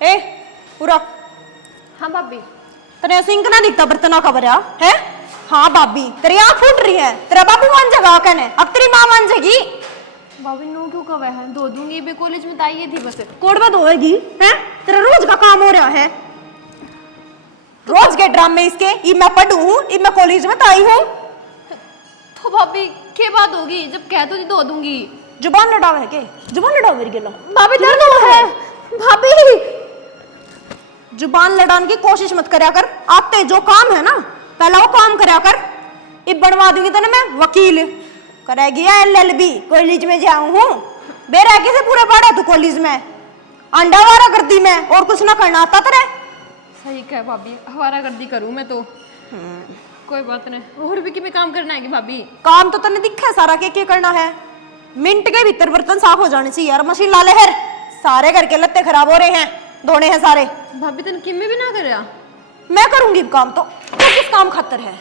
ए पूरा हाँ भाभी। तेरे सिंक ना दिखता बर्तनों का भरा है। हाँ भाभी तेरी आँख फूट रही है, तेरा बाबू मान जाएगा कहने, अब तेरी माँ मान जाएगी। भाभी नो क्यों कब है, धो दूंगी बे, कॉलेज में ताई थी बस। कोड में धोएगी है, तेरा रोज का काम हो रहा है। रोज के ड्रामे इसके, ये मैं पढ़ूं, ये मैं कॉलेज में आई हूँ। तो भाभी क्या बात होगी, जब कह तो धो दूंगी। जुबान लड़ावे है के, जुबान लड़ाओ मेरी गेलो। भाभी दर्द हो है भाभी। जुबान लड़ाने की कोशिश मत करया कर, आते जो काम है ना पहला वो काम करया कर। ये बनवा दूंगी तो ना मैं वकील करेगी या LLB कॉलेज में जाऊं हूँ। बेरागी से पूरा पढ़ा तू कॉलेज में, अंडा वारा करती मैं और कुछ ना करना आता तेरे। सही कह भाभी, हवारा गर्दी करूं मैं तो। कोई बात नहीं, और भी कि काम करना है कि भाभी। काम तो तने दिखा है सारा के करना है। मिनट के भीतर बर्तन साफ हो जाने चाहिए यार। मशीन ला ले फिर, सारे घर के लत्ते खराब हो रहे हैं, धोने हैं सारे। भाभी तन किम में भी ना कर। मैं करूंगी काम तो किस काम खातर है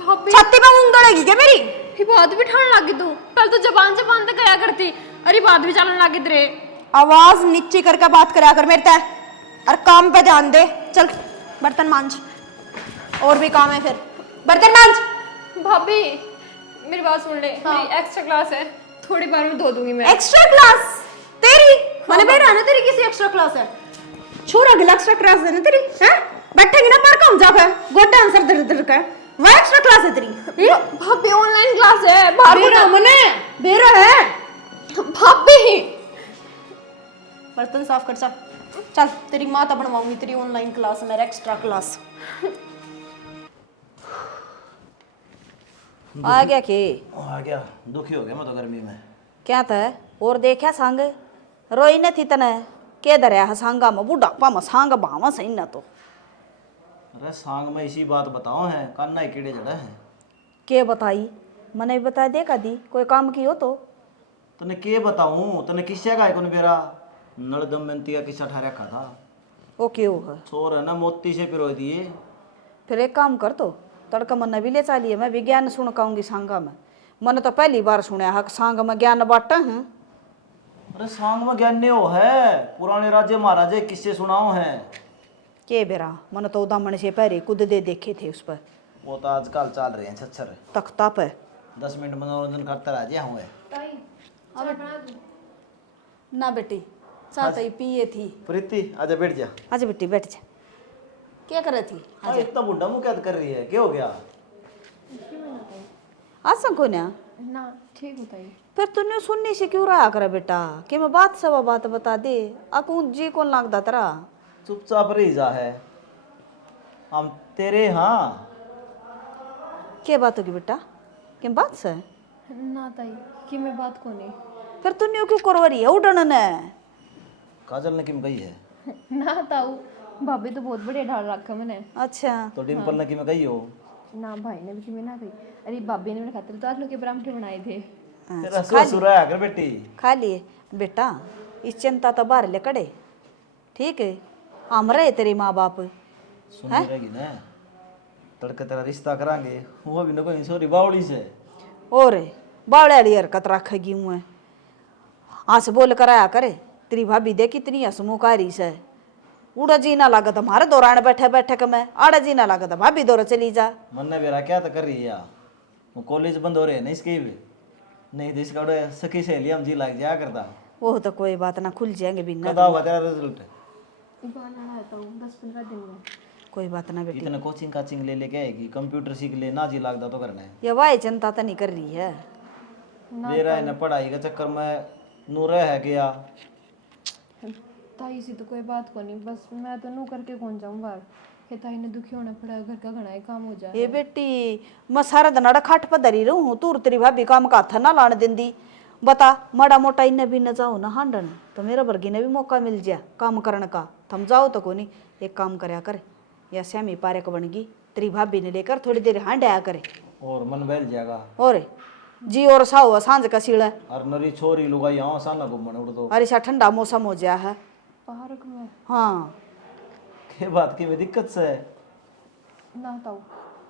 भाभी छाती पे मूंग दौड़ेगी क्या मेरी? ये बात भी ठान लगी तू, पहले तो जबान जबान तक करा करती, अरे बात भी चलन लगी तेरे। आवाज नीचे करके बात करा कर मेरे तय, और काम पे ध्यान दे। चल बर्तन मांज, और भी काम है फिर, बर्तन मांज। भाभी मेरी बात सुन ले। हाँ। मेरी एक्स्ट्रा क्लास है, थोड़ी बार में धो दूंगी मैं। एक्स्ट्रा क्लास तेरी? मैंने बेरा ना तेरी किसी एक्स्ट्रा क्लास है? छोरा गिला एक्स्ट्रा क्लास है ना तेरी हैं? बैठेगी ना पढ़ कम जाकर गोटा आंसर दर दर कर, वो एक्स्ट्रा क्लास है तेरी। भाभी ऑनलाइन क्लास है, बाहर बेरा मने बेरा है। भाभी बर्तन साफ कर। चल चल तेरी माता बनवाऊंगी तेरी ऑनलाइन क्लास, मेरा एक्स्ट्रा क्लास। आ गया के? आ गया, दुखी हो गया मैं तो गर्मी में। क्या था और देखा संग रोई ने थी तने के दरिया है सांगा में बुढ़ापा में सांग भावा सही ना तो। अरे सांग में इसी बात बताओ है, कान्ना ही कीड़े जड़ा है। के बताई मने भी बता दे का दी कोई काम की हो तो। तने के बताऊं, तने किस्सा का कौन बेरा नल दमयंती का किस्सा ठा रखा था। ओ क्यों है? छोर है ना मोती से पिरो दिए। फिर एक काम कर तो तड़का मन भी ले चालिए, मैं भी ज्ञान सुन काऊंगी सांगा में। मन तो पहली बार सुना है सांग में ज्ञान बांटा है। अरे सांग में ज्ञान नहीं हो है, पुराने राज्य महाराजे किस्से सुनाओ हैं। के बेरा मन तो उदामण से पहले कुद दे देखे थे उस पर। वो तो आजकल चल रहे हैं छच्छर तख्ता पे 10 मिनट मनोरंजन करता रह जा हुए। ना बेटी चाह तो पिए थी। प्रीति आजा बैठ जा। अच्छा बेटी बैठ जा। क्या कर रही थी? अरे इतना बुढ़ा मुँह क्या कर रही है, क्या हो गया? आज को ना ना ठीक बताइए। फिर तूने सुनने से क्यों रहा कर बेटा कि मैं बात सब बात बता दे। अकू जी कौन लगता तेरा? चुपचाप रही जा है, हम तेरे हाँ। क्या बात होगी बेटा, क्या बात से? ना ताई कि मैं बात को नहीं। फिर तूने क्यों करवरी है उड़न ने? काजल ने किम कही है? ना ताऊ, भाभी तो बहुत बढ़िया ढाल रखा मैंने। अच्छा तो डिम्पल ने किम कही हो? ना भाई ने भी कि मैं ना गई, अरे भाभी ने मेरे खातिर तो आज लोग के परांठे बनाए थे। तेरा ससुर है अगर बेटी। खा लिए बेटा, इस चिंता तो बाहर ले कड़े। ठीक है हम रहे तेरे माँ बाप सुन रहेगी ना, तड़के तेरा रिश्ता करांगे, वो भी न कोई सोरी बावड़ी से। और बावड़े वाली हरकत रखेगी मुँह हंस बोल कराया करे। तेरी भाभी दे कितनी हंसमुखारी से। उड़ा जी ना लागत हमारे दौरान बैठे बैठे के मैं, आड़ा जी ना लागत भाभी दौरा चली जा। मन ने बेरा क्या तो कर रही है, वो कॉलेज बंद हो रहे हैं ना इसके भी नहीं तो इसका उड़े सखी सहेली हम जी लग जाया करता। वो तो कोई बात ना, खुल जाएंगे बिना। कदा होगा तेरा रिजल्ट? बाना रहता हूँ 10-15 दिन में। कोई बात ना बेटी, इतने कोचिंग काचिंग ले लेके आएगी, कंप्यूटर सीख ले ना जी लगता तो करना है। ये वाह चिंता तो नहीं कर रही है। मेरा है ना पढ़ाई के चक्कर में नूर है गया। ताई से तो कोई बात को नहीं, बस मैं तो नू करके कौन जाऊँ बाहर, कि ताई ने दुखी होना पड़ा, घर का घना ही काम हो जाए। ये बेटी मैं सारा दिन अड़ा खाट पर धरी रहूँ, तू तेरी भाभी काम का हाथ ना लाने देंदी। बता माड़ा मोटा इन्हें भी न जाओ ना हांडन तो मेरा वर्गी ने भी मौका मिल जाए काम करने का। थम जाओ तो कोनी एक काम करया कर, या श्यामी पारक बन गई तेरी भाभी ने लेकर थोड़ी देर हांडाया करे और मन बहल जाएगा। और जी और साओ सांझ का सीड़ा और नरी छोरी लुगाई यहाँ साला घूमन उड़ दो। अरे सा ठंडा मौसम हो जाया है। पार्क में? हाँ के बात की में दिक्कत से ना ताऊ,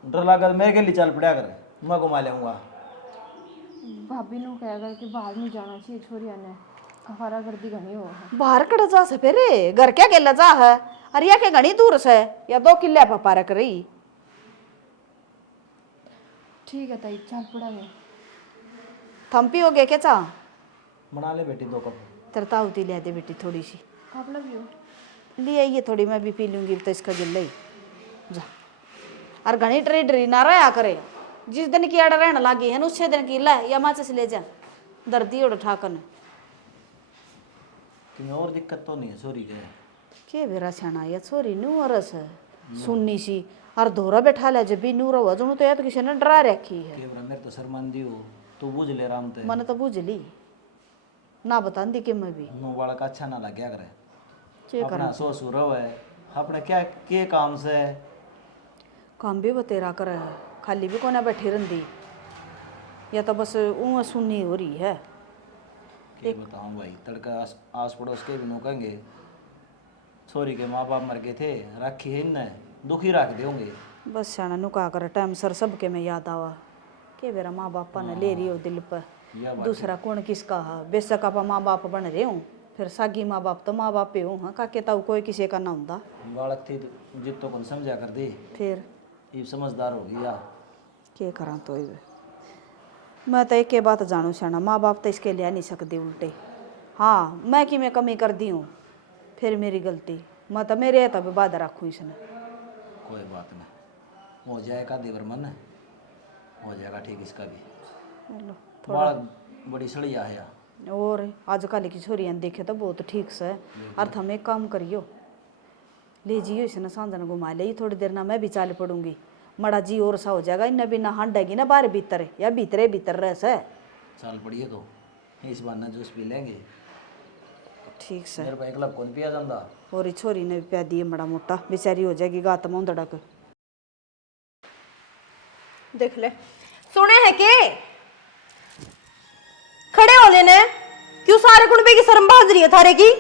डर लगा मेरे के लिए चल पड़ा कर, मैं घुमा लेऊंगा। भाभी ने कहेगा कि बाहर नहीं जाना चाहिए छोरिया ने। हवारा गर्दी घनी हो बाहर कड़ा जा से फिर घर क्या गेला जा है अरे या के घनी दूर से या 2 किले पर पारक रही। ठीक है ताई चल पड़ा गया। थम पियोगे क्या चा? बना ले बेटी 2 कप। तरता होती ले दे बेटी थोड़ी सी आप लव यू। ले आइए थोड़ी, मैं भी पी लूंगी तो इसका गिल्ला ही जा। और घनी डरी डरी ना रहा करे, जिस दिन की आड़ रहने लगी है उसे दिन की ला या माचिस ले जा दर्दी और ठाकन तुम्हें और दिक्कत तो नहीं है सॉरी के बेरा सियाना या छोरी नू रस सुननी सी और धोरा बैठा ले जब भी नूर वजन तो या तो किसी ने डरा रखी है। के मेरे तो शर्मांदी हो तू बुझ ले राम ते मैंने तो बुझ ली ना बता दी कि मैं भी नो बालक अच्छा ना लग गया करे के अपना ससुर है अपने क्या के काम से काम भी बतेरा कर खाली भी कोने बैठी रही या तो बस ऊँ सुननी हो रही है। क्या बताऊं भाई तड़का आस पड़ोस के भी नो कहेंगे सॉरी के माँ बाप मर गए थे रखी है इनने दुखी रख देंगे। बस सियाना नु कहा कर टाइम सर सबके में याद आवा के मेरा माँ बापा ने ले रही हो दिल पर दूसरा कौन किसका है। बेशक आप माँ बाप बन रहे हूँ फिर सागी माँ बाप तो माँ बाप पे हूँ हाँ काके ताऊ कोई किसी का ना होता बालक थी जित तो कौन समझा कर दी फिर ये समझदार हो गया के करा तो ये मैं तो एक बात जानू सियाना माँ बाप तो इसके ले नहीं सकती उल्टे। हाँ मैं कि मैं कमी कर दी हूँ फिर मेरी गलती मैं तो मेरे तब बाद रखूँ इसने कोई बात नहीं हो जाएगा देवर मन हो जाएगा ठीक इसका भी चलो बालक बड़ी सड़िया है और आजकल की छोरियां देखे तो बहुत ठीक से और हम एक काम करियो ले जियो इसने सांझन घुमा ले थोड़ी देर ना मैं भी चाल पड़ूंगी मड़ा जी और सा हो जाएगा इन भी ना हंडेगी ना बाहर भीतर या भीतर रह से चाल पड़िए तो इस बार ना जूस पी लेंगे ठीक से मेरे पे क्लब कौन पिया जाता और छोरी ने भी प्या दिए मड़ा मोटा बेचारी हो जाएगी गात मुंदड़क। देख ले सुने है के खड़े हो लेने क्यों सारे कुंबे की शर्म बाज रही है थारे की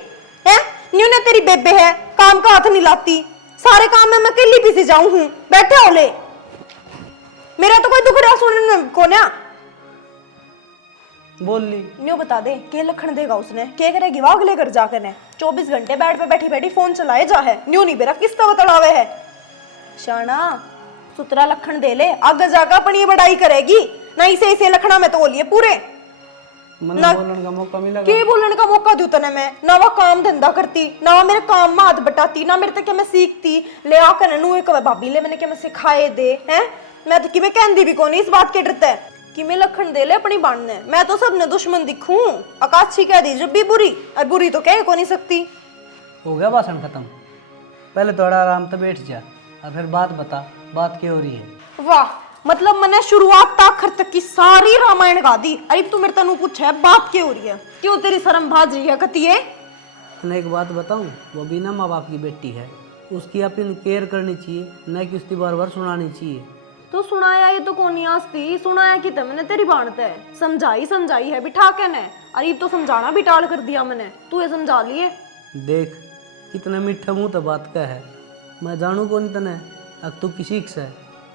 है न्यू ने तेरी बेबे है काम का हाथ नहीं लाती सारे काम में मैं अकेली पीछे जाऊं हूं बैठे हो ले मेरा तो कोई दुख रहा सुनने को ना बोल ली न्यू बता दे के लखन देगा उसने के करेगी वाग लेकर जाकर ने 24 घंटे बेड पे बैठी बैठी फोन चलाए जा है न्यू नहीं बेरा किस तरह तड़ावे है शाना सुतरा लखन दे ले आगे जाकर अपनी बड़ाई करेगी नहीं से इसे लखना में तो लिए पूरे मन बोलने का मौका मिला के बोलने का मौका दू तने मैं ना वह काम धंधा करती ना वह मेरे काम में हाथ बटाती ना मेरे तक क्या मैं सीखती ले आकर नू एक भाभी ले मैंने क्या मैं सिखाए दे हैं मैं तो कि मैं कहती भी कौन इस बात के डरता है कि मैं लखन दे ले अपनी बांधने मैं तो सबने दुश्मन दिखूं आकाशी कह दी जब भी बुरी और बुरी तो कह को नहीं सकती। हो गया भाषण खत्म पहले थोड़ा आराम से बैठ जा और फिर बात बता बात क्या हो रही है। वाह मतलब मैंने शुरुआत तक आखिर तक की सारी रामायण गा दी अरे तू मेरे तनु पूछे है बात क्या हो रही है क्यों तेरी शर्म भाज रही है कतिये मैं एक बात बताऊं वो बिना माँ बाप की बेटी है उसकी अपनी केयर करनी चाहिए न कि उसकी बार बार सुनानी चाहिए। तो सुनाया ये तो कौन आस्ती सुनाया कि मैंने तेरी बाणत है समझाई है बिठा के ने अरे तो समझाना भी टाल कर दिया मैंने तू ये समझा लिए देख कितना मीठा मुंह तो बात का है मैं जानू कौन तने अब तू किसी से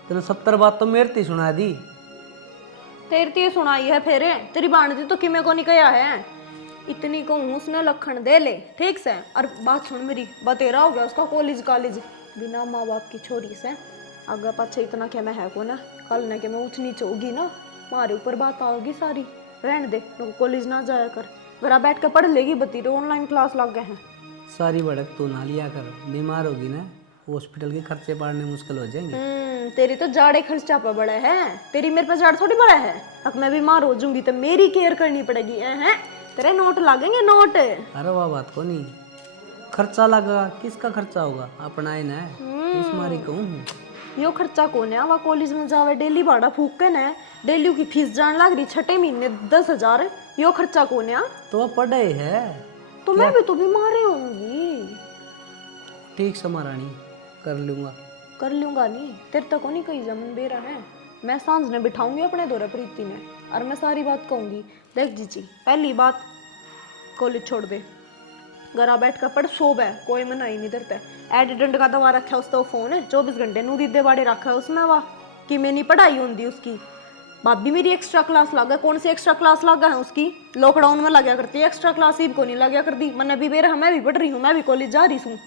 तने 70 बात तो मेरे ती सुना दी तेरी ती सुनाई है फिर तेरी बाणती तो किमे को नहीं कहा है इतनी कहूँ उसने लखन दे ले ठीक से और बात सुन मेरी बतेरा हो गया उसका कॉलेज बिना माँ बाप की छोरी से अगर पाछे इतना क्या मैं है को ना कल ना कि मैं ऊँच नीच होगी ना हमारे ऊपर बात आओगी सारी रहने दे कॉलेज ना जाया कर घर बैठ कर पढ़ लेगी बतीरे ऑनलाइन क्लास लग गए हैं सारी भड़क तू ना लिया कर बीमार होगी ना हॉस्पिटल के खर्चे पाड़ने मुश्किल हो जाएंगे। तेरी तो जाड़े खर्चा पर बड़ा है तेरी मेरे पे जाड़ थोड़ी बड़ा है अब मैं बीमार हो जाऊंगी तो मेरी केयर करनी पड़ेगी हैं तेरे नोट लगेंगे नोट। अरे वाह बात को नहीं खर्चा लगा किसका खर्चा होगा अपना ही ना इस मारी कहूँ यो खर्चा कौन है वह कॉलेज में जावे डेली भाड़ा फूक के ना डेली की फीस जान लग रही 6 महीने 10,000 यो खर्चा कौन है तो वह पढ़े है तो मैं भी तो बीमार होंगी। ठीक समारानी कर लूंगा नहीं तेरे तक नहीं कही जमन बेरा है मैं सांझ ने बिठाऊंगी अपने दौरे प्रीति ने और मैं सारी बात कहूंगी देख जीजी पहली बात कॉलेज छोड़ दे घर बैठ कर पढ़ सोब है कोई मना ही नहीं डरता एडिडेंट का दवा रखा है उसका फोन है 24 घंटे नूरी दे बाड़े रखा है उसमें वाह कि मैं नहीं पढ़ाई होंगी उसकी भाभी मेरी एक्स्ट्रा क्लास लगा, कौन सी एक्स्ट्रा क्लास लगा है उसकी? लॉकडाउन में लगा करती है एक्स्ट्रा क्लास, ही को नहीं लगा करती। मैंने भी बेर मैं भी पढ़ रही हूँ, मैं भी कॉलेज जा रही हूँ।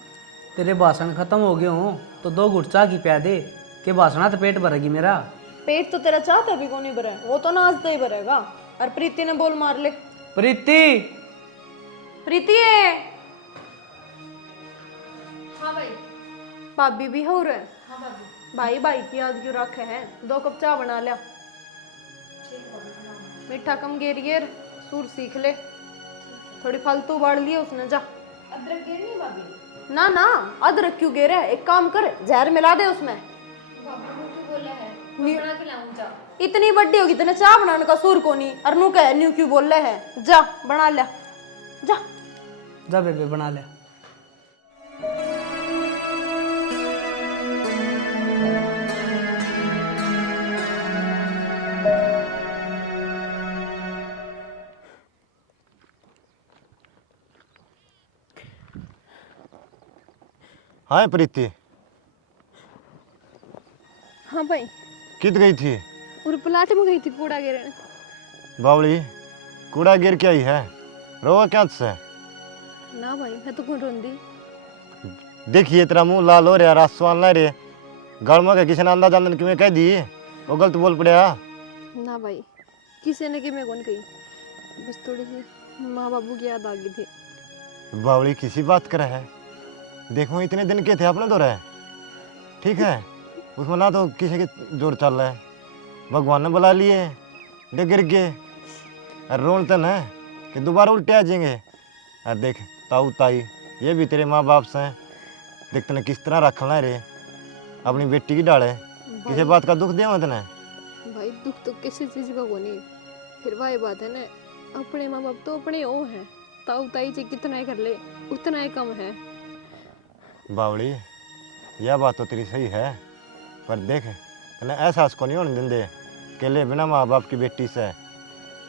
तेरे भाषण खत्म हो गए हो तो 2 घुट चाय की प्या दे के भाषणा तो पेट भरेगी मेरा। पेट तो तेरा चाहता भी को नहीं भरे, वो तो नाचता ही भरेगा। और प्रीति ने बोल मार ले। प्रीति प्रीति है हाँ भाई। भाभी भी हो रहे हाँ भाभी। भाई भाई की याद क्यों रखे हैं? 2 कप चाय बना लिया। मीठा कम गेर सूर सीख ले, थोड़ी फालतू उबाल लिए उसने। जा अदरक गिरनी भाभी? ना ना, अदरक क्यों गेरे? एक काम कर, जहर मिला दे उसमें। भाभी मुझे बोला है मैं बना के लाऊं चाय। इतनी बड़ी होगी तेने चाय बनाने का सूर को नहीं, और नू कह न्यू क्यों बोल रहे है? जा बना लिया जा। जा बेबे बना ले। हाँ प्रीति, हाँ भाई। कित गई थी? और प्लाट में गई थी कूड़ा गिरने। बावली, कूड़ा गिर के आई है, रोवा क्या से? ना भाई मैं तो कौन रोंदी। देखिए तेरा मुंह लाल हो रहा, रासवान ला रे, गलमा के किसी ने अंदाज अंदर क्यों कह दी? वो गलत बोल पड़ा। ना भाई किसी ने कि मैं कौन कही, बस थोड़ी सी माँ बाबू की याद आ गई थी। बावली किसी बात कर है? देखो इतने दिन के थे अपने दो रहे, ठीक है, उसमें ना तो किसी के जोर चल रहा है, भगवान ने बुला लिए, देख गिर के और रोनते है कि दोबारा उल्टे आ जाएंगे। और देख ताऊ ताई ये भी तेरे माँ बाप से हैं, देख तने किस तरह रखना रे अपनी बेटी की डाले, किसी बात का दुख दिया तने? भाई दुख तो किसी चीज का को नहीं, फिर वही बात है ना, अपने माँ बाप तो अपने ओ हैं, ताऊ ताई जी कितना ही कर ले उतना ही कम है। बावड़ी यह बात तो तेरी सही है, पर देख तने एहसास को नहीं होने देंगे के ले बिना माँ बाप की बेटी से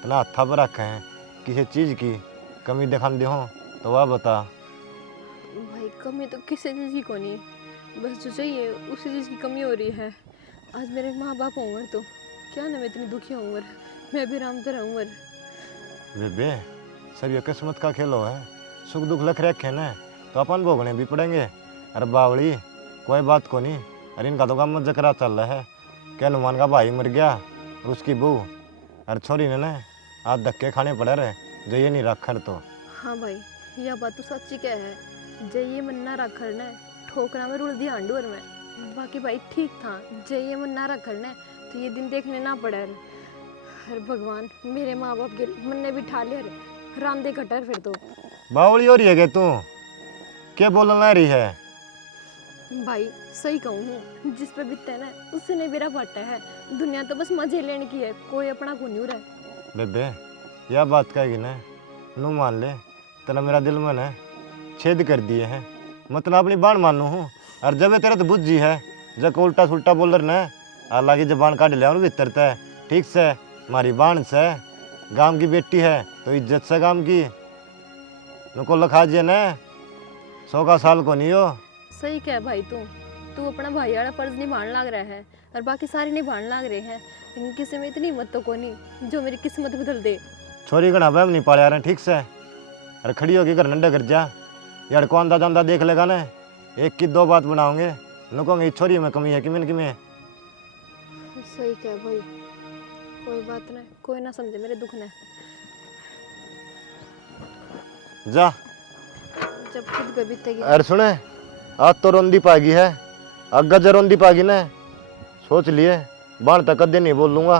तना हथा पर रखे हैं, किसी चीज़ की कमी दिखा दे हो तो वह बता। भाई कमी तो किसी चीज की को नहीं, बस जो चाहिए उसी चीज की कमी हो रही है। आज मेरे माँ बाप होंगे तो क्या ना मैं इतनी दुखी होंगे, मैं भी राम तो रहूँगा। बेबे सब ये किस्मत का खेलो है, सुख दुख लख रखे ना तो अपन भोगने भी पड़ेंगे। अरे बावड़ी कोई बात को नहीं, अरे इनका तो काम मत जकरा चल रहा है कि हनुमान का भाई मर गया और उसकी बहू और छोरी ने ना आज धक्के खाने पड़े रहे, जो ये नहीं रखर तो। हाँ भाई यह बात तो सच्ची क्या है, जय ये मन ना रखना है ठोकरा में रुल दिया हांडूर में, बाकी भाई ठीक था, जय ये मन ना रखना है तो ये दिन देखने ना पड़े। अरे भगवान मेरे माँ बाप के मन ने भी ठा लिया रे रांदे कटर। फिर तो बावड़ी हो रही है तू क्या बोलना रही है? भाई सही कहूँ हूँ, जिस पे बीतता है ना उससे नहीं मेरा फटा है, दुनिया तो बस मजे लेने की है, कोई अपना को नहीं हो रहा है। बेबे यह बात कहेगी ना नू मान ले, तेरा मेरा दिल में ना छेद कर दिए हैं, मतलब अपनी बाण मानू हूँ। और जब ये तेरा तो बुझ जी है, जब उल्टा सुल्टा बोल रहे ना अल्लाह की जबान काट लिया भीतर है, ठीक से हमारी बाण से गांव की बेटी है तो इज्जत से गांव की नुको लखा जे ना 100 का साल को नहीं हो। सही क्या भाई तू अपना भाई वाला फर्ज निभाने लग रहा है और बाकी सारे निभाने लग रहे हैं, लेकिन किसी में इतनी हिम्मत तो को नहीं जो मेरी किस्मत बदल दे। छोरी का नाम नहीं पाले रहे ठीक से, अरे खड़ी होगी घर नंडा कर जा यार, को आंदा जांदा देख लेगा ना एक की 2 बात बनाओगे नुकोंगे छोरी में कमी है कि में। सही क्या भाई, कोई बात नहीं, कोई ना समझे मेरे दुख ने, जा जब खुद कर बीतेगी। अरे सुने आज तो रोंदी पागी है, अग्गा जो रोंदी पागी ना सोच लिए बाण तक कदे नहीं बोल लूंगा।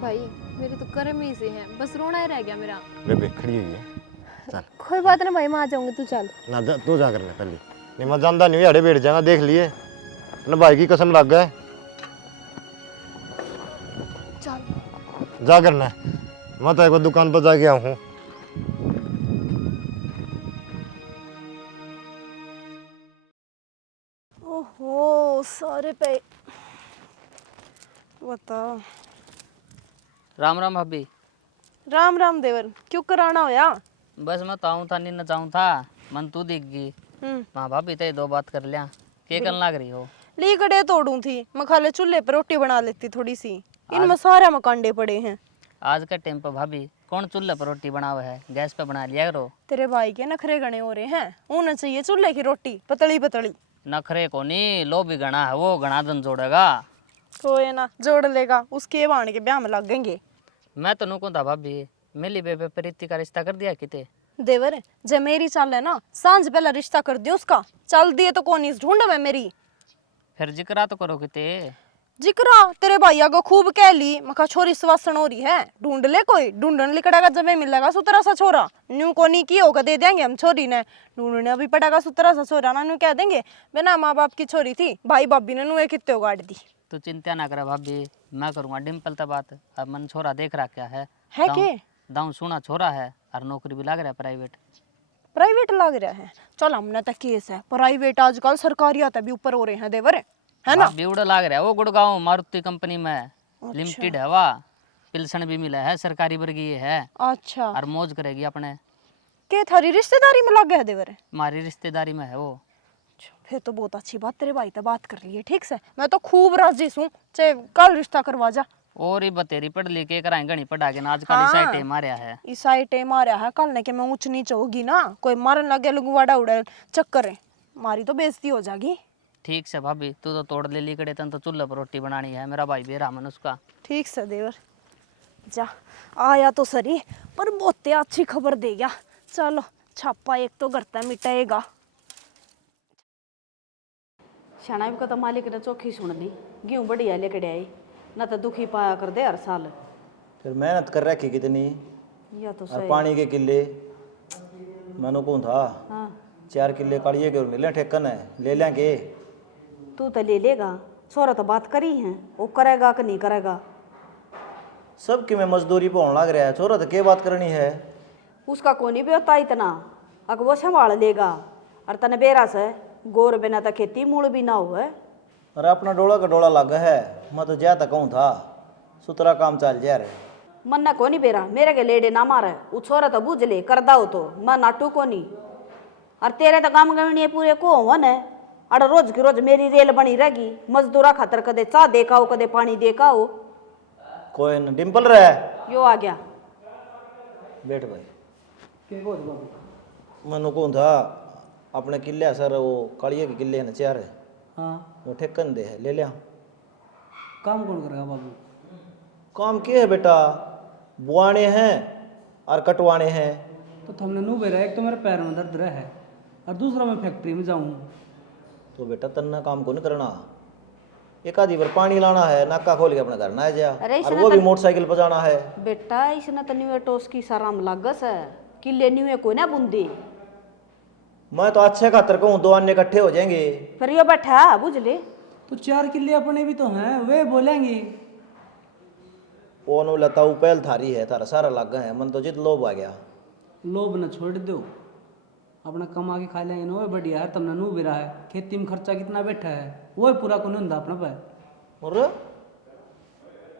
भाई मेरे तो कर्म ही से हैं, बस रोना ही रह गया मेरा। बेबे खड़ी हुई है, चल कोई बात नहीं भाई, मैं आ जाऊंगी, तू चल ना जा, तू जा करना पहले नहीं मैं जानता नहीं अड़े बैठ जाएगा, देख लिए ना भाई की कसम लग गए, चल जा करना। मैं तो एक दुकान पर जा गया हूँ। ओहो सारे पे बता। राम राम भाभी। राम राम देवर, क्यों कराना होया? बस मैं तो आऊँ था नहीं नचाऊँ था, मन तू दिख गई। माँ भाभी ते 2 बात कर लिया, क्या करने लग रही हो? ली कड़े तोड़ू थी, मैं खाले चूल्हे पर रोटी बना लेती थोड़ी सी। इनमें सारे में कांडे पड़े हैं। आज के टाइम पर भाभी कौन चूल्हे पर रोटी बनावे है, गैस पे बना लिया करो। तेरे भाई के नखरे गणे हो रहे हैं, होना चाहिए चूल्हे की रोटी पतली पतली। नखरे को नहीं, लो भी घना है वो, घना दिन जोड़ेगा। तो ये ना जोड़ लेगा, उसके बाण के ब्याह में लगेंगे। मैं तो नुकूं था भाभी, मिली बेबे प्रीति का रिश्ता कर दिया किते। देवर जब मेरी चाल है ना, सांझ पहला रिश्ता कर दियो उसका, चल दिए तो कौन इस ढूंढ में मेरी। फिर जिक्रा तो करो किते। जिक्रा तेरे भैया को खूब कह ली, मखा छोरी सुवासन हो रही है, ढूंढ ले कोई, ढूंढने लिकड़ेगा जब मिलेगा सुतरा सा छोरा। न्यू को नहीं की होगा दे देंगे हम छोरी ने, ढूंढने भी पड़ेगा सुतरा सा छोरा ना, न्यू कह देंगे बिना माँ बाप की छोरी थी, भाई बाबी ने नुए कितने गाड़ दी। तू चिंता ना करे भाभी, मैं करूँगा डिम्पल तक बात। अब मन छोरा देख रहा क्या है के दाऊ सुना छोरा है और नौकरी भी लग रहा है प्राइवेट। प्राइवेट लग रहा है, चल हमने तो केस है प्राइवेट, आजकल सरकारी आता भी ऊपर हो रहे हैं देवर, है ना। बीवड़ा लग रहा है वो गुड़गांव मारुति कंपनी में लिमिटेड है, वाह पिल्सन भी मिला है, सरकारी वर्गीय है। अच्छा, और मौज करेगी अपने। के थारी रिश्तेदारी में लग गया देवर? हमारी रिश्तेदारी में है वो। फिर तो बहुत अच्छी बात, तेरे भाई तो बात कर लिए, ठीक से मैं तो खूब राजी हूँ, चाहे कल रिश्ता करवा जा। और ही बतेरी पढ़ लिख के कराएं घनी पढ़ा के ना, आजकल इस साइड मारा है, इस साइड मारा है, कल ने के मैं ऊंच नीच होगी ना, कोई मारन लगे लगुवाड़ा उड़े चक्कर है, मारी तो बेइज्जती हो जाएगी। ठीक से भाभी, तू तो तोड़ ले ली कड़े तन तो चूल्हे पर रोटी बनानी है, मेरा भाई भी रामन उसका। ठीक से देवर, जा आया तो सरी पर बहुत अच्छी खबर दे गया। चलो छापा एक तो करता मिटाएगा। शनाइब का तो मालिक ने चौखी सुन ली, गेहूँ बढ़िया लेके आई, ना तो दुखी पाया कर दे हर साल। फिर मेहनत कर रखी कितनी, या तो और सही। पानी के किले मैंने कौन था, हाँ 4 किले काड़िए के मिले ठेकन है, ले लेंगे। तू तो ले लेगा, छोरा तो बात करी है, वो करेगा कि नहीं करेगा। सबकी में मजदूरी पे होने लग रहा है, छोरा तो क्या बात करनी है। उसका कोनी भी होता इतना, अग वो संभाल लेगा, और तने बेरा से गोर बिना तो खेती मूल भी ना हो है। अरे अपना डोला का डोला लगा है, मैं तो ज्यादा कहूँ था, सुतरा काम चल जा रहे। मन ना कोनी बेरा, मेरे के लेडे ना मारे, वो छोरा तो बुझ ले करदा हो तो मैं नाटू कोनी। और तेरे तो काम गवनी पूरे को हो न, अड़ रोज की रोज मेरी रेल बनी रहेगी, मजदूरा खातर कदे चाह देखा हो कदे पानी देखा हो। कोई न डिम्पल रहा यो आ गया, बैठ भाई। मैंने कौन था, अपने किले सर वो काड़िए के किले है न 4, हाँ वो ठेकन दे है, ले लिया। काम कौन करेगा बाबू? काम क्या है बेटा, बुआने हैं और कटवाने हैं। तो तुमने नू बेरा, एक तो मेरे पैर में दर्द रहा है और दूसरा मैं फैक्ट्री में जाऊँ। तो बेटा तन्ना काम को नहीं करना, एक आधी बार पानी लाना है, नाका खोल के अपने घर ना जा, अरे और वो भी मोटरसाइकिल पर जाना है। बेटा इसने तो न्यूए टोस की साराम लागस है, किले न्यूए को ना बूंदी। मैं तो अच्छे खातर कहूँ, 2 अन्य इकट्ठे हो जाएंगे। फिर यो बैठा बुझ ले, तो 4 किले अपने भी तो हैं, वे बोलेंगे। वो नु लताऊ पहल थारी है, थारा सारा लागा है, मन तो जित लोभ आ गया। लोभ न छोड़ दो, अपना कमा के खा लेंगे ना, वो बढ़िया है। तुमने नू बिरा है, खेती में खर्चा कितना बैठा है, वो पूरा को नहीं होता अपना पे। और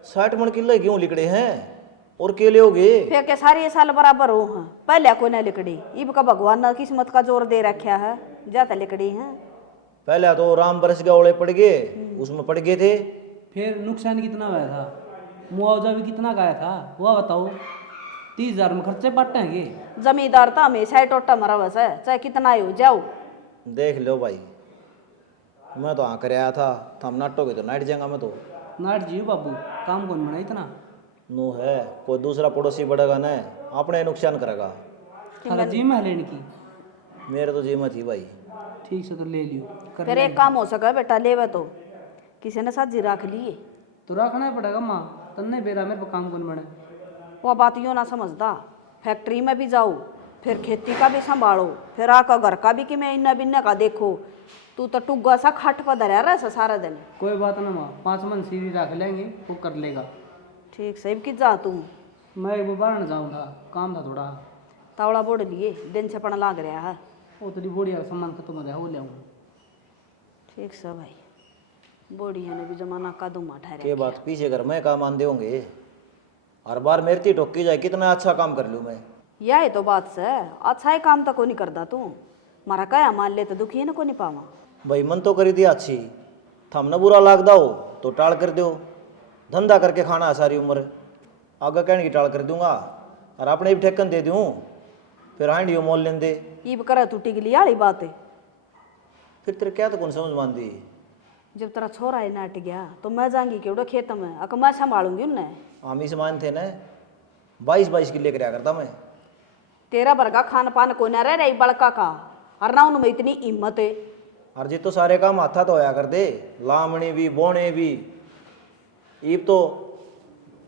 60 मन किले क्यों लिकड़े हैं, और केले हो गए फिर के सारे साल बराबर हो हैं, पहले को ना लिकड़ी, इब का भगवान ने किस्मत का जोर दे रखा है, जाता लिकड़ी हैं। पहले तो राम बरस गया, ओले पड़ गए, उसमें पड़ गए थे। फिर नुकसान कितना हुआ था, मुआवजा भी कितना गया था, वह बताओ। 30,000 में खर्चे बांटेंगे। जमींदार तो हमेशा ही टोटा मरा बस है, चाहे कितना ही हो जाओ। देख लो भाई, मैं तो हाँ कर आया था, हम नाटोगे तो नाट जाएगा मैं तो। नाट जी बाबू, काम कौन बना इतना? नो है, कोई दूसरा पड़ोसी बढ़ेगा न, अपने नुकसान करेगा। थारा जी में लेने की। मेरे तो जीमत ही भाई। ठीक से तो ले लियो, कर फिर एक काम हो सका बेटा, लेवे तो किसी ने साझी रख लिए, तो रखना ही पड़ेगा माँ, तन्ने बेरा मेरे पे काम कौन बने। वो बात यूँ ना समझदा, फैक्ट्री में भी जाओ, फिर खेती का भी संभालो, फिर आका घर का भी कि मैं इन्ना बिन्ना का देखो, तू तो टुग्गा सा खाट पर धरा रहा सारा दिन। कोई बात ना माँ, 5 मन सीधी रख लेंगे, वो कर लेगा। ठीक सही कि जा तू, मैं वो बाहर न जाऊँगा, काम था थोड़ा। तावड़ा बोड़ लिए, दिन छपन लाग रहा है। वो तेरी बोड़िया का सामान खत्म हो गया, वो ले आऊँगा। ठीक से भाई, बोड़िया ने भी जमाना कदम ठहरा। के बात पीछे घर में काम आंदे होंगे, हर बार मेरे ती ठोकी जाए, कितना अच्छा काम कर लूँ मैं। यही तो बात से, अच्छा ही काम तो को नहीं करता तू, मारा कया मान ले तो दुखी है ना को नहीं पावा। भाई मन तो करी दिया अच्छी, थमने बुरा लाग दो तो टाल कर दो, धंधा करके खाना है सारी उम्र, आगे कहने की टाल कर दूंगा और अपने भी ठेकन दे दूं, फिर हांडियो मोल लें दे। ईब करा तू टिकली वाली बात है। फिर तेरे क्या तो कौन समझ मान दी। जब तेरा छोरा ही नाट गया तो मैं जाऊंगी केवड़ो खेत में, अक मैं संभालूंगी उन्हें। हम ही समान थे ना, 22-22 किले कराया करता मैं। तेरा वर्गा खान पान को ना रह रही बड़का का, और ना उनमें इतनी हिम्मत है। और जी तो सारे काम हाथा तो होया कर दे, लामणी भी बोने भी। ईब तो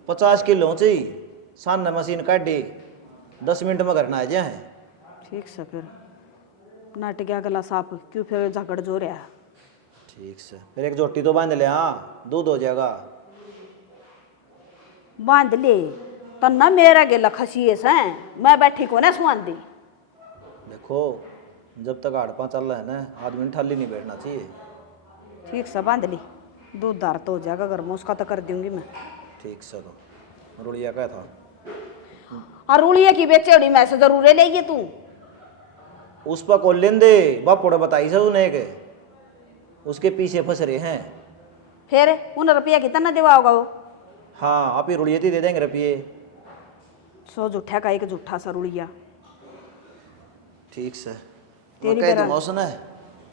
50 किलो चाहिए, सान मशीन काट दी, 10 मिनट में करना है जाए। ठीक से फिर नाट गया गला साफ, क्यों फिर झगड़ जो रहा। ठीक से फिर एक जोटी तो बांध ले, हाँ दूध हो जाएगा। बांध ले तो न मेरा गेला खसिए से मैं बैठी को ना सुन दी। देखो जब तक हड़पा चल रहा है ना, आदमी ने ठाली नहीं बैठना चाहिए। ठीक से बांध ली, दूध दार तो हो जाएगा, घर में उसका तो कर दूंगी मैं। ठीक से तो रुड़िया क्या था, और रूलिया की बेचेड़ी में से जरूर लेगी तू। उस पर को लेन दे, बापोड़े बताई से उन्हें के उसके पीछे फंस रहे हैं। फिर उन रुपया कितना देवा होगा वो? हाँ आप ही रुड़ियती दे देंगे रुपये। 100 जूठा का एक जूठा सा रुलिया। ठीक से तेरी कह बेरा- दूंगा उसने,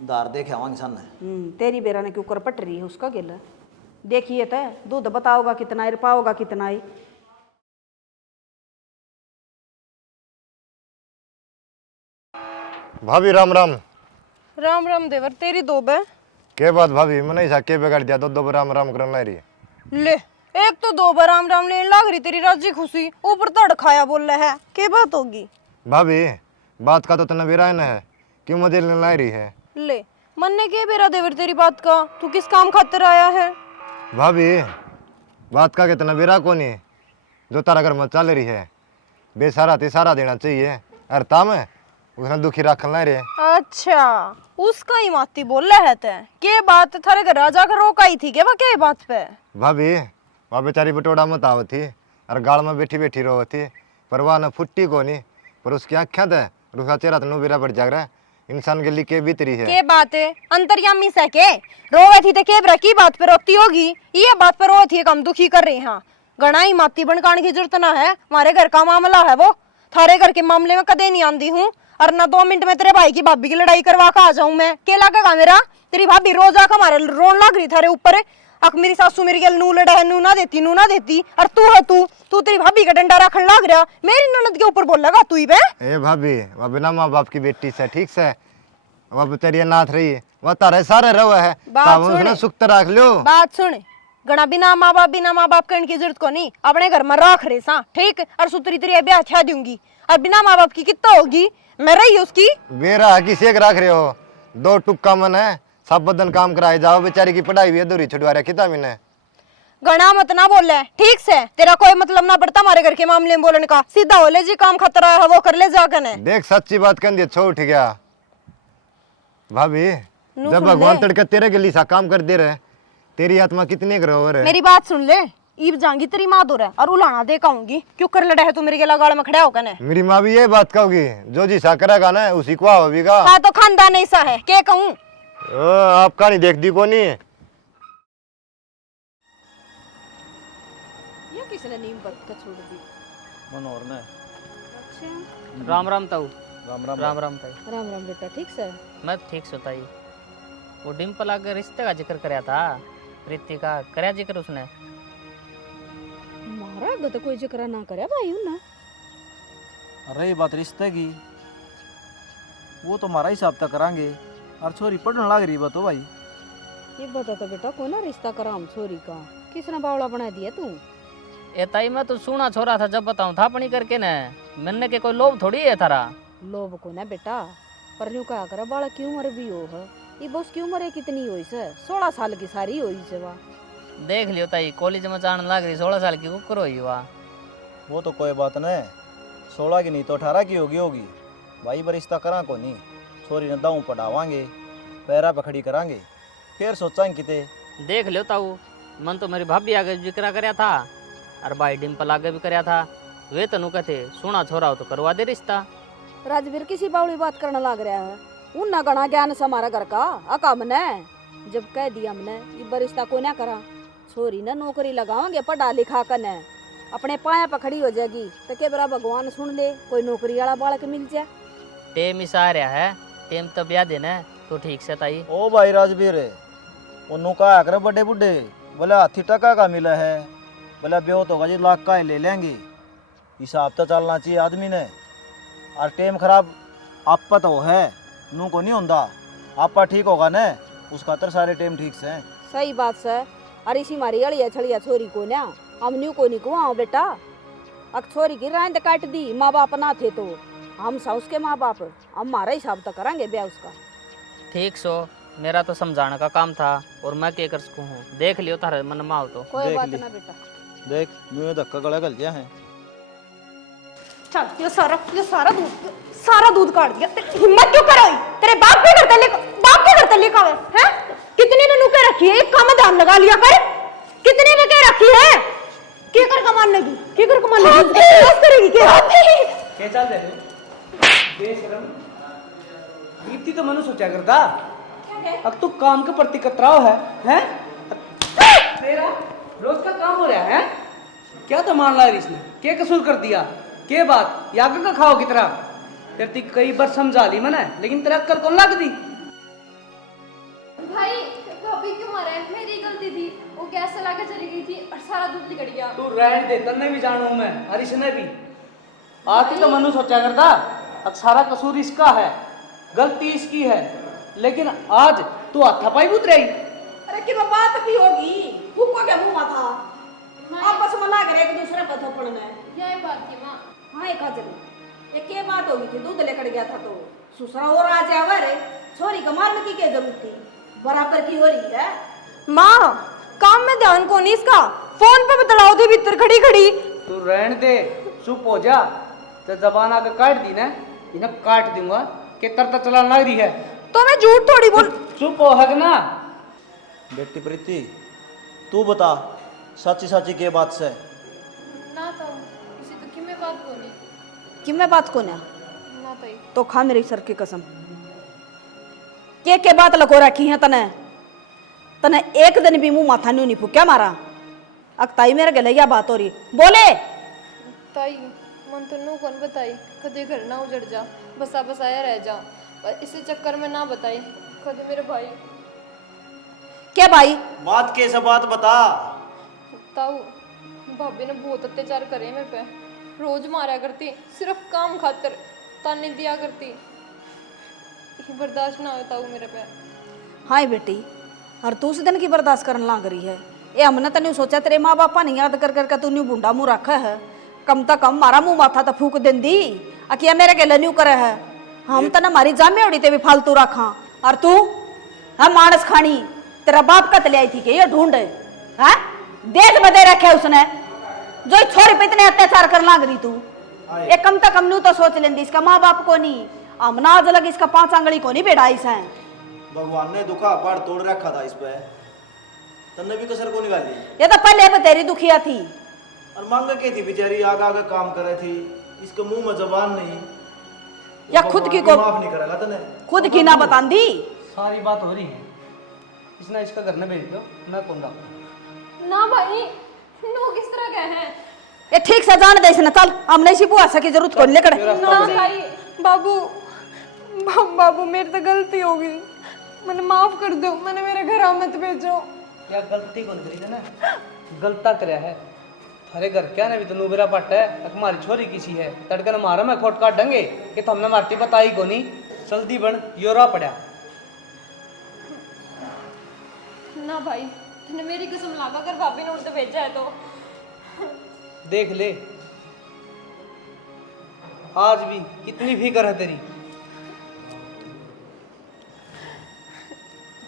दार देखे आवांगे सामने। तेरी बेरा ने क्यों कर पट रही है उसका गेला। देखिए तो दूध बताओगा कितना है, पाओगा कितना है। भाभी राम राम। राम राम देवर, तेरी दो बे। के बात भाभी, मैं नहीं के बिगाड़ दिया, दो राम राम करना रही। ले, एक तो दो बार राम राम लेने लाग रही तेरी राजी खुशी, ऊपर तड़ खाया बोल रहा है, के बात होगी? भाभी बात का तो तना बेरा न है, क्यों मुझे ला रही है? ले, मन ने के बेरा देवर तेरी बात का, तू किस काम खातिर आया है? भाभी बात का कितना बेरा को नहीं, जो तारा घर में चल रही है बेसारा तिसारा देना चाहिए, और ताम उसने दुखी रख ला रहे। अच्छा, उसका ही माती बोल रहा है ते, के बात थारे घर राजा का रोकाई थी के वह के बात पे? भाभी वह बेचारी बटोड़ा मत आवत थी और गाल में बैठी बैठी रो थी, पर वह न फुट्टी को नहीं, पर उसकी आँखें थे और उसका चेहरा तो बेरा बढ़ जाग रहा है। इंसान के लिए के बीतरी है। के बात है अंतर्यामी से के रोवे थी ते के बरा की बात पे रोती होगी, ये बात पे रोवे थी कम दुखी कर रही। हाँ गणाई माती बनकाने की जरूरत ना है, हमारे घर का मामला है वो, थारे घर के मामले में कदे नहीं आंदी हूँ। और ना 2 मिनट में तेरे भाई की भाभी की लड़ाई करवा के आ जाऊं मैं, के लगेगा मेरा? तेरी भाभी रोज आकर हमारे रोन लग रही थारे ऊपर। अक मेरी सासू मेरी गल नू लड़ा है, नू ना देती, और तू है तू तेरी भाभी का डंडा रखन लग रहा, मेरी ननद के ऊपर बोल लगा तू ही बे। ए भाभी वह बिना माँ बाप की बेटी से, ठीक से वह बेचारी नाथ रही, वह तारे सारे रवा है, बात उसने सुने। सुख तो रख लो। बात सुन, गणा बिना माँ बाप कहने की जरूरत को नहीं, अपने घर में रख रहे सा ठीक, और सुतरी तेरी ब्याह छा दूंगी, और बिना माँ बाप की कितना होगी? मैं रही उसकी बेरा किसी एक रख रहे हो, 2 टुक्का मन है, सब बदन काम कराए जाओ, बेचारी की पढ़ाई भी अधूरी छुड़वा रहा किता मैंने। गणा मत ना बोल रहा है, ठीक से तेरा कोई मतलब ना पड़ता हमारे घर के मामले में बोलने का, सीधा हो ले जी, काम खतरा है वो कर ले जाकर। देख सच्ची बात कर दी, छोड़ गया भाभी, नू जब सुन भगवान ले। तड़के तेरे के लिए सा काम कर दे रहे, तेरी आत्मा कितनी ग्रोवर है। मेरी बात सुन ले, ईब जाऊंगी तेरी माँ दूर है और उलाना दे आऊंगी, क्यों कर लड़ा है तू मेरे के लगाड़ में खड़ा होकर ने? मेरी माँ भी ये बात कहोगी, जो जी सा करेगा ना उसी को होगा। हाँ तो खानदान ऐसा है, क्या कहूँ? आपका नहीं देख दी को नहीं। ये किसने नीम पर का छोड़ दी? मनोहर ने। अच्छा राम राम ताऊ। राम राम राम राम ताई। राम राम बेटा, ठीक से? मैं ठीक सोताई। वो डिम्पल आगे रिश्ते का जिक्र कराया था, प्रीति का कराया जिक्र उसने। मारा अगर तो कोई जिक्र ना करे भाई ना। रही बात रिश्ते की, वो तो हमारा हिसाब तक करांगे, और छोरी पढ़ने लग रही बात हो भाई। ये बता तो बेटा, को ना रिश्ता करा हम छोरी का, किसने बावड़ा बना दिया तू? ए ताई मैं तो सुना छोरा था, जब बताऊं था अपनी करके न, मैंने के कोई लोभ थोड़ी है थारा। लोभ को ना बेटा, पर यूं कहा करे बालक की उम्र भी हो है, ये बस की उम्र कितनी हुई से? 16 साल की सारी हुई से वा। देख लियो ताई, कॉलेज में जाने लग रही, 16 साल की कुकर हुई हुआ। वो तो कोई बात नहीं, 16 की नहीं तो 18 की होगी भाई, पर रिश्ता करा को नहीं, छोरी ने दाऊ पढ़ावांगे, पैरा पे खड़ी करांगे, फिर सोचांगे किते। देख लियो ताऊ, मन तो मेरी भाभी आगे जिक्र कराया था, और भाई डिम्पल आगे भी कराया था, वे तनु कहते सुना छोरा हो तो करवा दे रिश्ता। राजवीर किसी बावड़ी बात करने लग रहा है, उन गणा ज्ञान से हमारा घर का अका मने, जब कह दिया हमने ये रिश्ता को ना करा, छोरी ना नौकरी लगाओगे पढ़ा लिखा कर अपने पाया पर खड़ी हो जाएगी तो के बरा भगवान सुन ले कोई नौकरी वाला बालक मिल जाए। टेम इस आ रहा है, टेम तब याद है ना तो ठीक से ताई। ओ भाई राजवीर उन्हों का आकर बड़े बुढ़े बोले हाथी टका का मिला है, बोले ब्योत होगा जी लाख का ही ले लेंगे। हिसाब तो चलना चाहिए आदमी ने। और टेम खराब आपा तो है, नू को नहीं होता। आपा ठीक होगा ना उसका तो सारे टेम ठीक से हैं। सही बात से। अरे इसी मारी अड़िया छड़िया छोरी को ना हम न्यू को नहीं कुआ बेटा। अक छोरी की रांद काट दी, माँ बाप ना थे तो हम सा उसके माँ बाप, हम हमारा हिसाब तो करेंगे ब्याह उसका। ठीक सो, मेरा तो समझाने का काम था और मैं क्या कर सकूँ हूँ। देख लियो तारे मन में आओ तो। कोई देख बात ली। ना बेटा। देख मुँह में धक्का गला गल गया है। चल ये सारा दूध काट दिया। तेरी हिम्मत क्यों कराई? तेरे बाप के घर तले का है? कितने ने नुके रखी है? एक काम में ध्यान लगा लिया कर। कितने ने क्या रखी है? के कर कमान लगी? बस करेगी क्या? क्या चल रहे हो बेशरम? दीप्ति तो मनु सोचा करता। अब तू काम के प्रति कतराव है? तेरा रोज का काम हो रहा है? क्या तो मान ला इसने? क्या कसूर कर दिया? के बात याग का खाओ की तरह? तेरी कई बार समझा ली मैंने, लेकिन तेरा अक्ल कौन लग दी? भाई भाभी क्यों मारा है? मेरी गलती थी, वो गैस चला के चली गई थी और सारा दूध निकल गया। तू रहने दे, तन्ने भी जानू मैं, हरीश ने भी। आती तो मनु सोचा करता अब सारा कसूर इसका है, गलती इसकी है, लेकिन आज तू हाथापाई बुत रही। अरे कि बात भी होगी, भूखा क्या मुंह माथा आपस में लग रहे एक दूसरे पर थप्पड़ना है। यही बात थी माँ। हाँ एक चली ये क्या बात होगी थी? दूध लेकर गया था तो ससुरा और आ जावे रे, छोरी का मारने की क्या जरूरत थी? बराबर की हो रही है। माँ काम में ध्यान को नहीं इसका, फोन पे बतलाओ थी भीतर खड़ी खड़ी। तू रहने दे, चुप हो जा। जब जबान आके काट दी ना, इन्हें काट दूंगा कि तरता चला लग रही है। तो मैं झूठ थोड़ी बोल। चुप हो हक ना। बेटी प्रीति तू बता सच्ची सच्ची के बात से। ना तो किसी तो किमे बात को नहीं। कि मैं बात को ना ना तो खा मेरी सर की कसम के बात लको रखी है तने तने एक दिन भी मुंह माथा नहीं फूक्या मारा। अकताई मेरे गले या बात हो रही बोले ताई मन तो नू कौन बताई, कदे घर ना उजड़ जा, बसा बसाया रह जा। पर इसी चक्कर में ना बताई, कदे मेरे भाई क्या भाई बात कैसे बात बता। ताऊ भाभी ने बहुत अत्याचार करे मेरे पे, रोज मारा करती, सिर्फ काम खातर ताने दिया करती। ये बर्दाश्त ना होता ताऊ मेरे पे। हाँ बेटी और तू उस दिन की बर्दाश्त करने लाग रही है। ये हमने तो नहीं सोचा तेरे माँ बापा ने याद कर करके तू न्यू बुंडा मुँह रखा है, कम तो कम मारा मुंह माथा तो फूक दें दी। अकिया मेरे गले न्यू करे है, हम तो ना मारी जामे उड़ी ते भी फालतू रखा। और तू हम मानस खानी तेरा बाप कत ले आई थी कि ये ढूंढ है देश बदे रखे उसने जो छोरी पे इतने अत्याचार कर लाग रही तू। ये कम तो कम नू तो सोच लेंदी इसका माँ बाप को नहीं, हमना आज लग इसका 5 आंगली को नहीं बेड़ाई से। भगवान ने दुखा पाड़ तोड़ रखा था इस पे, तन्ने भी कसर को निकाली। ये तो पहले बतेरी दुखिया थी और मांग के थी बेचारी, आगे आगे काम करे थी, इसके मुंह में जबान नहीं। या खुद की को माफ नहीं करेगा तने, खुद की ना बतान दी। सारी बात हो रही है, इसने इसका घर में भेज दो, मैं कौन रखूं। ना भाई नू किस तरह का है? ये ठीक से जान दे इसने, चल हमने इसी बुआ की जरूरत को लेकर। ना भाई बाबू बाबू मेरी तो गलती हो गई, मैंने माफ कर दो, मैंने मेरे घर मत भेजो। क्या गलती कौन करी थी ना, गलता करया है थारे घर क्या ना भी तो नूबेरा पट है, हमारी छोरी किसी है तड़के न मारा मैं खोट काट देंगे कि तुमने मारती बताई को नहीं। जल्दी बन योरा पड़ा। ना भाई तूने मेरी कसम लगा कर भाभी ने उल्टे भेजा है तो देख ले आज भी कितनी फिक्र है तेरी।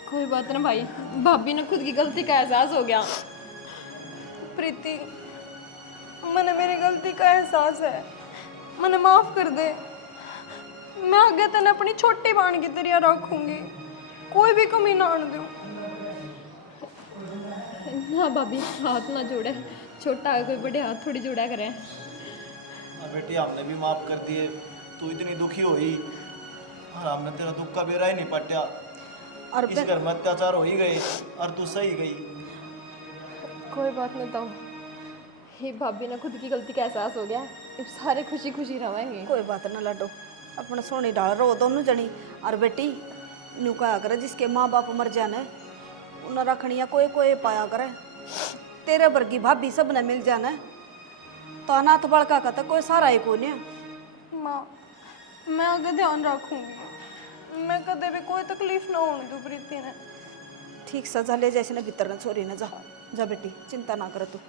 कोई बात ना भाई, भाभी ने खुद की गलती का एहसास हो गया। प्रीति मैंने मेरी गलती का एहसास है, मैंने माफ कर दे। मैं आगे तेने अपनी छोटी बहन की तरह रखूंगी, कोई भी कमी ना आने दूं। ना भाभी हाथ ना जोड़े, छोटा है कोई बड़े हाथ थोड़ी जोड़ा करे। बेटी हमने भी माफ कर दिए, तू इतनी दुखी हुई और हमने तेरा दुख का बेरा ही नहीं पट्या। और इस घर में अत्याचार हो ही गए और तू सही गई। कोई बात नहीं तो ये भाभी ने खुद की गलती का एहसास हो गया, अब सारे खुशी खुशी रहेंगे। कोई बात ना लाडो, अपना सोनी डाल रो दोनों जनी। और बेटी न्यू कहा करे जिसके माँ बाप मर जाने उन्हें रखनिया कोई कोई पाया करे। तेरे वर्गी भाभी सब ने मिल जाना तो अनाथ बड़का का तो कोई सारा ही कोई नहीं। माँ मैं आगे ध्यान रखूंगी, मैं कदे भी कोई तकलीफ ना होने दूँ प्रीति ने। ठीक सजा ले जैसे ना भीतर न छोरी न जा जा बेटी, चिंता ना कर तू।